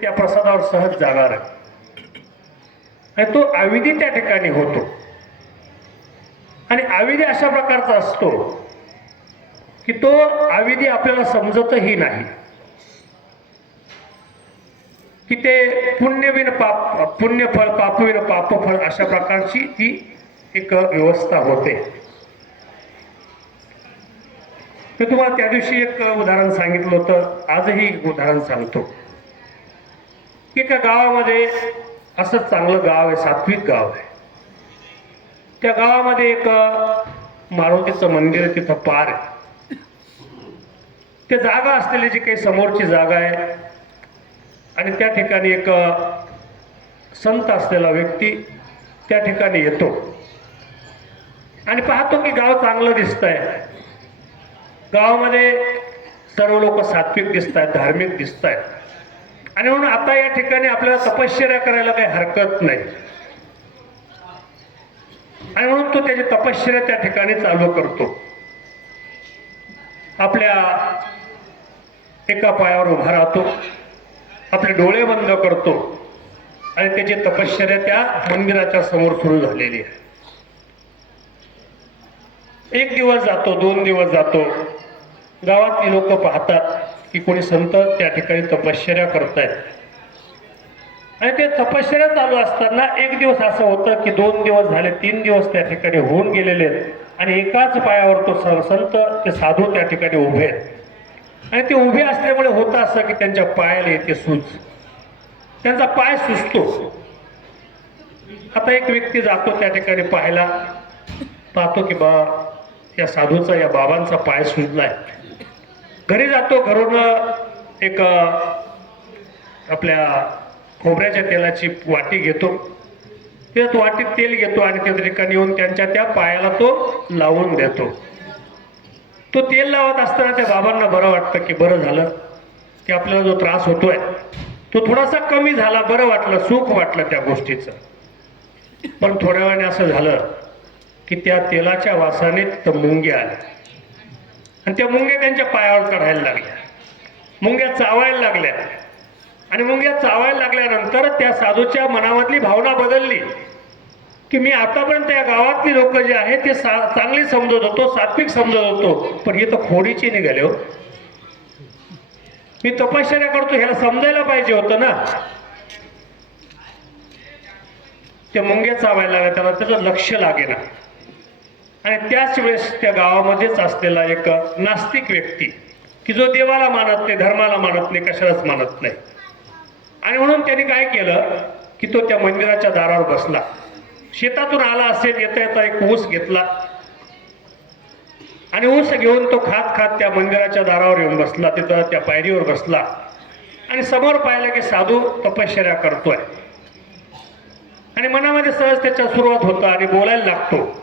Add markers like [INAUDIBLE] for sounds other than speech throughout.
त्या प्रसादावर सहज जाणार आहे. आणि तो आविधी त्या ठिकाणी होतो. आणि आविधी अशा प्रकारचा असतो की तो आविधी आपल्याला समजतही नाही. की ते पुण्यविन पाप पुण्यफळ पापविन पापफळ अशा प्रकारची ती एक व्यवस्था होते. मी तुम्हाला त्या दिवशी एक उदाहरण सांगितलं होतं. आजही एक उदाहरण सांगतो. की त्या गावामध्ये असं चांगलं गाव आहे सात्विक गाव आहे. त्या गावामध्ये एक मारुतीचं मंदिर तिथं पार आहे. ते जागा असलेली जी काही समोरची जागा आहे आणि त्या ठिकाणी एक संत असलेला व्यक्ती त्या ठिकाणी येतो. आणि पाहतो की गाव चांगलं दिसतंय. गावामध्ये सर्व लोक सात्विक दिसत आहेत धार्मिक दिसत आहेत आणि म्हणून आता या ठिकाणी आपल्याला तपश्चर्या करायला काही हरकत नाही. आणि म्हणून तो त्याची तपश्चर्या त्या ठिकाणी चालू करतो. आपल्या एका पायावर उभा राहतो. आपले डोळे बंद करतो. आणि त्याची तपश्चर्या त्या मंदिराच्या समोर सुरू झालेली आहे. एक दिवस जातो दोन दिवस जातो. गावातली लोक पाहतात. की कोणी संत त्या ठिकाणी तपश्चर्या करतायत. आणि ते तपश्चर्या चालू असताना एक दिवस असं होतं की दोन दिवस झाले तीन दिवस त्या ठिकाणी होऊन गेलेले आहेत. आणि एकाच पायावर तो संत ते साधू त्या ठिकाणी उभे आहेत. आणि ते उभे असल्यामुळे होतं असं की त्यांच्या पायाला येते सूज. त्यांचा पाय सुचतो आता एक व्यक्ती जातो त्या ठिकाणी पाहायला. पाहतो की बा या साधूचा या बाबांचा पाय सुजलाय. घरी जातो घरून एक आपल्या खोबऱ्याच्या तेलाची वाटी घेतो. त्यात वाटीत तेल घेतो आणि त्या ठिकाणी येऊन त्यांच्या त्या पायाला तो लावून देतो. तो तेल लावत असताना त्या बाबांना बरं वाटतं की बरं झालं की आपल्याला जो त्रास होतोय तो थोडासा कमी झाला बरं वाटलं सुख वाटलं त्या गोष्टीचं. पण थोड्या वेळाने असं झालं की त्या तेलाच्या वासाने तर मुंग्या आल्या आणि त्या मुंग्या त्यांच्या पायावर चढायला लागल्या. मुंग्या चावायला लागल्या. आणि मुंग्या चावायला लागल्यानंतर त्या साधूच्या मनामधली भावना बदलली. की मी आतापर्यंत या गावातली लोक जे आहेत ते सा चांगली समजत होतो सात्विक समजत होतो. पण हे तर खोडीचे निघाले हो. मी तपश्चर्या करतो ह्याला समजायला पाहिजे होतं ना. त्या मुंग्या चावायला लागल्या त्याला त्याचं लक्ष लागेना. आणि त्याच वेळेस त्या गावामध्येच असलेला एक नास्तिक व्यक्ती की जो देवाला मानत नाही धर्माला मानत नाही कशालाच मानत नाही. आणि म्हणून त्यांनी काय केलं की तो त्या मंदिराच्या दारावर बसला. शेतातून आला असेल येता येता एक ऊस घेतला. आणि ऊस घेऊन तो खात खात त्या मंदिराच्या दारावर येऊन बसला तिथं त्या पायरीवर बसला. आणि समोर पाहिलं की साधू तपश्चर्या करतोय. आणि मनामध्ये सहज त्याच्या सुरुवात होतं आणि बोलायला लागतो.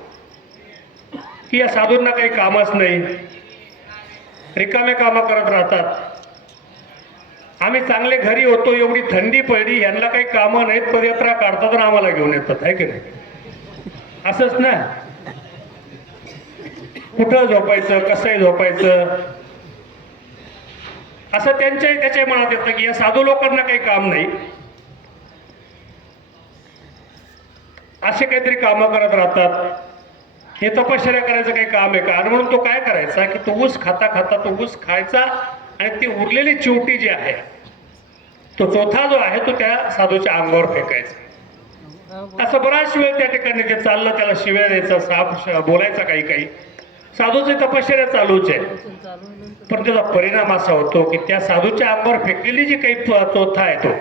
की या साधूंना काही कामच नाही. रिकामे कामं करत राहतात. आम्ही चांगले घरी होतो एवढी थंडी पडली यांना काही कामं नाहीत पदयात्रा काढतात आणि आम्हाला घेऊन येतात आहे की नाही? असंच ना? कुठं झोपायचं कसंही झोपायचं? असं त्यांच्याही त्याच्या मनात येतं की या साधू लोकांना काही काम नाही. असे काहीतरी कामं करत राहतात. हे तपश्चर्या करायचं काही काम आहे का? आणि म्हणून तो काय करायचा की तो ऊस खाता खाता तो ऊस खायचा आणि ती उरलेली चिवटी जी आहे तो चौथा जो आहे तो त्या साधूच्या अंगावर फेकायचा. असं बराच वेळ त्या ठिकाणी ते चाललं त्याला शिव्या द्यायचा साप श- बोलायचा काही काही. साधूची तपश्चर्या चालूच आहे. पण त्याचा परिणाम असा होतो की त्या साधूच्या अंगावर फेकलेली जी काही चौथा चोथा आहे तो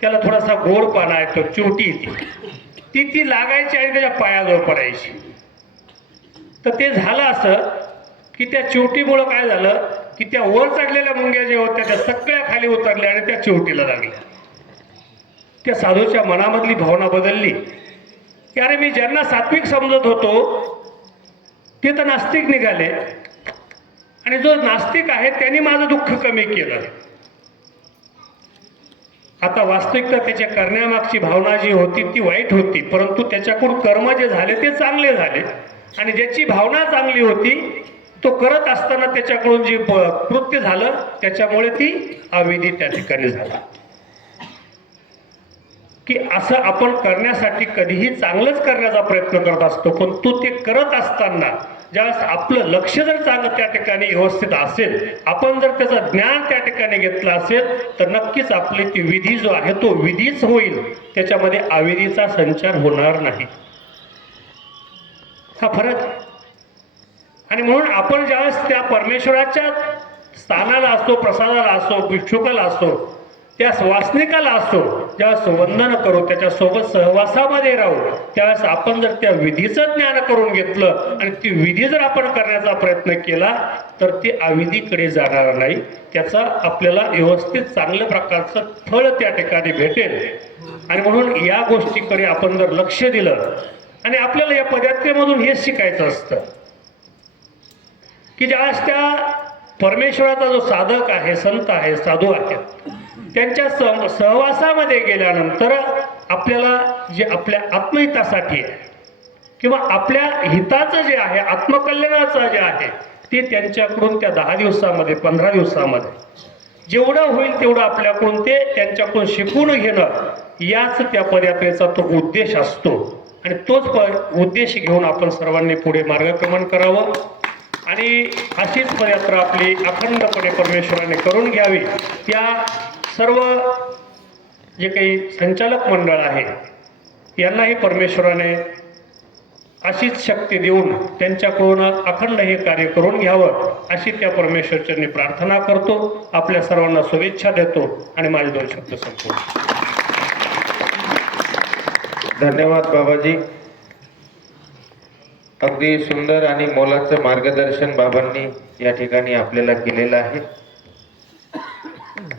त्याला थोडासा गोड पाना येतो चिवटी ती ती लागायची आणि त्याच्या पायाजवळ पडायची. तर ते झालं असं की त्या चिवटीमुळं काय झालं की त्या वर चढलेल्या मुंग्या ज्या होत्या त्या सगळ्या खाली उतरल्या आणि त्या चिवटीला लागल्या. त्या साधूच्या मनामधली भावना बदलली. की अरे मी ज्यांना सात्विक समजत होतो ते तर नास्तिक निघाले. आणि जो नास्तिक आहे त्यांनी माझं दुःख कमी केलं. आता वास्तविकता त्याच्या करण्यामागची भावना जी होती ती वाईट होती. परंतु त्याच्याकडून कर्म जे झाले ते चांगले झाले. आणि ज्याची भावना चांगली होती तो करत असताना त्याच्याकडून जे कृत्य झालं त्याच्यामुळे ती अविधी त्या ठिकाणी झाला. की असं आपण करण्यासाठी कधीही चांगलंच करण्याचा प्रयत्न करत असतो पण तो ते करत असताना ज्यावेळेस आपलं लक्ष जर चांगलं त्या ठिकाणी व्यवस्थित असेल आपण जर त्याचं ज्ञान त्या ठिकाणी घेतलं असेल तर नक्कीच आपली ती विधी जो आहे तो विधीच होईल. त्याच्यामध्ये अविधीचा संचार होणार नाही. हा फरक. आणि म्हणून आपण ज्यावेळेस त्या परमेश्वराच्या स्थानाला असतो प्रसादाला असतो भिक्षुकाला असतो त्या वासनिकाला असतो ज्यावेळेस वंदन करू त्याच्यासोबत सहवासामध्ये राहू त्यावेळेस आपण जर त्या विधीचं ज्ञान करून घेतलं आणि ती विधी जर आपण करण्याचा प्रयत्न केला तर ती अविधीकडे जाणार नाही. त्याचा आपल्याला व्यवस्थित चांगल्या प्रकारचं फळ त्या ठिकाणी भेटेल. आणि म्हणून या गोष्टीकडे आपण जर लक्ष दिलं आणि आपल्याला या पदयात्रेमधून हेच शिकायचं असतं. की ज्यावेळेस त्या परमेश्वराचा जो साधक आहे संत आहे साधू आहेत त्यांच्या सह सहवासामध्ये गेल्यानंतर आपल्याला जे आपल्या आत्महितासाठी आहे किंवा आपल्या हिताचं जे आहे आत्मकल्याणाचं जे आहे ते त्यांच्याकडून त्या दहा दिवसामध्ये पंधरा दिवसामध्ये जेवढं होईल तेवढं आपल्याकडून ते त्यांच्याकडून शिकून घेणं याच त्या पदयात्रेचा तो उद्देश असतो. आणि तोच प उद्देश घेऊन आपण सर्वांनी पुढे मार्गक्रमण करावं. आणि अशीच पदयात्रा आपली अखंडपणे परमेश्वराने करून घ्यावी. त्या सर्व जे काही संचालक मंडळ आहे यांनाही परमेश्वराने अशीच शक्ती देऊन त्यांच्याकडून अखंड हे कार्य करून घ्यावं अशी त्या परमेश्वरचरणी प्रार्थना करतो. आपल्या सर्वांना शुभेच्छा देतो आणि माझे दोन शब्द संपवतो. धन्यवाद बाबाजी. अगदी सुंदर आणि मोलाचं मार्गदर्शन बाबांनी या ठिकाणी आपल्याला केलेलं आहे.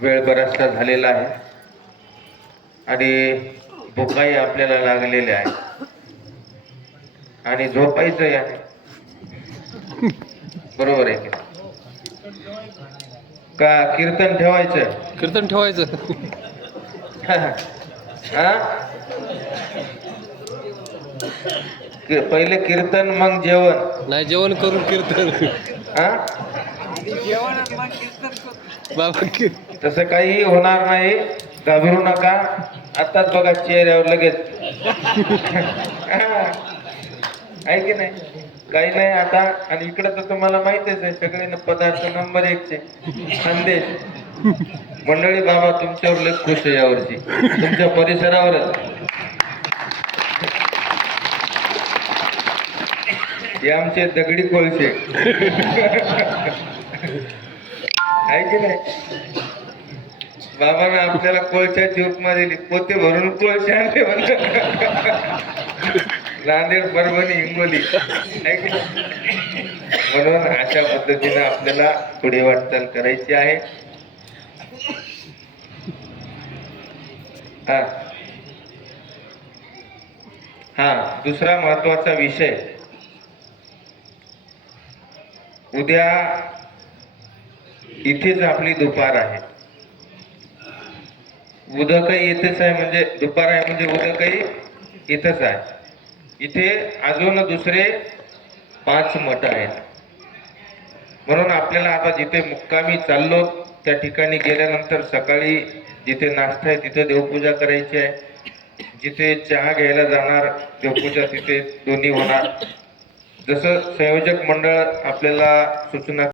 वेळ बराचसा झालेला आहे. आणि भुकाही आपल्याला लागलेल्या आहे आणि झोपायचंही आहे. बरोबर आहे की कीर्तन ठेवायचं कीर्तन [LAUGHS] ठेवायचं. पहिले कीर्तन मग जेवण. नाही जेवण करून कीर्तन. हा? बाबा की तसं काहीही होणार नाही. घाबरू नका. आताच बघा चेहऱ्यावर लगेच. आहे की नाही? काही नाही आता. आणि इकडं तर तुम्हाला माहितीच आहे सगळे पदार्थ नंबर एकचे. संदेश. मंडळी बाबा तुमच्यावर लय खुश आहे यावर्षी. तुमच्या परिसरावरच. हे आमचे दगडी कोळशे आहे की नाही? बाबाने आपल्याला कोळशाची उपमा दिली. पोते भरून कोळशे आणले नांदेड परभणी हिंगोली. म्हणून अशा पद्धतीने आपल्याला पुढे वाटचाल करायची आहे. हा. हा दुसरा महत्त्वाचा विषय. उद्या इथेच आपली दुपार आहे. उदकही इथेच आहे म्हणजे दुपार आहे म्हणजे उदकही इथंच आहे. इथे अजून दुसरे पाच मठ आहेत. म्हणून आपल्याला आता जिथे मुक्कामी चाललो त्या ठिकाणी गेल्यानंतर सकाळी जिथे नाश्ता आहे तिथे देवपूजा करायची आहे. जिथे चहा घ्यायला जाणार देवपूजा तिथे दोन्ही होणार. जसं संयोजक मंडळ आपल्याला सूचना